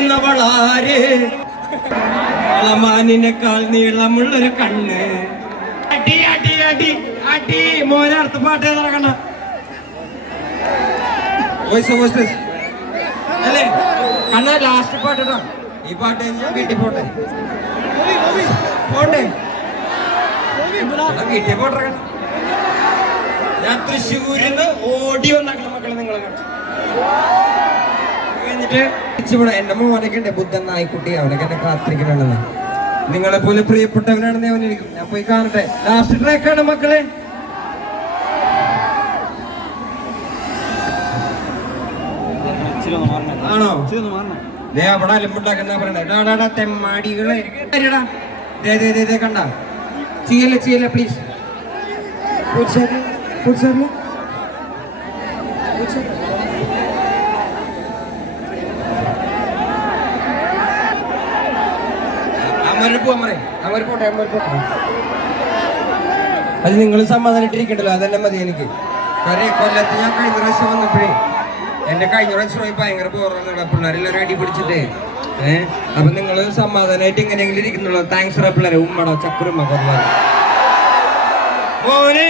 എന്നവളാര്? ഇളമാനിനേക്കാൾ നീളമുള്ളൊരു കണ്ണ്. അടി അടി അടി അടി. മോനെ പാട്ട് ഏതാക്കണ വോയിസ് അല്ലേ? കണ്ണ ലാസ്റ്റ് പാട്ടിടാ ഈ പാട്ട് വീട്ടിൽ പോട്ടെ. പോട്ടെ. വീട്ടിൽ പോട്ടെ. ഞാൻ തൃശ്ശൂരിന്ന് ഓടി വന്നാക്കണ മക്കളെ നിങ്ങളെ കാണാൻ. കഴിഞ്ഞിട്ട് ഇവിടെ എന്റെ മോനൊക്കെ ഉണ്ട് ബുദ്ധൻ നായ്ക്കുട്ടി. അവനൊക്കെ എന്നെ കാത്തിരിക്കണമെന്ന് നിങ്ങളെ പോലെ പ്രിയപ്പെട്ടവനാണെന്ന് ഇരിക്കും ഞാൻ പോയി കാണട്ടെ. ലാസ്റ്റ് ട്രാക്കാണ് മക്കളെ. ആണോ? ദേ അവിടെ അലമ്പുണ്ടാക്കുന്ന പറയണ തെമ്മാടികളെ. കണ്ട. ചെയ്യല്ല ചെയ്യല്ല പ്ലീസ് അമര പോമറേ അമര അമര അത് നിങ്ങൾ സമാധാനിട്ടിരിക്കണ്ടല്ലോ അതന്നെ മതി എനിക്ക്. കാരണം കൊല്ലത്ത് ഞാൻ കഴിഞ്ഞ പ്രാവശ്യം വന്നപ്പോഴേ എന്റെ കഴിഞ്ഞ പ്രാവശ്യം പോയി ഭയങ്കര ബോറാണ് പിള്ളേരെല്ലാവരും അടി പിടിച്ചിട്ടേ. ഏഹ് അപ്പൊ നിങ്ങൾ സമാധാനമായിട്ട് ഇങ്ങനെയെങ്കിലും ഇരിക്കുന്നുള്ളൂ. താങ്ക്സ് പിള്ളേരെ. ഉമ്മടോ ചക്കുരുമ്മ കൊല്ലാ മോനെ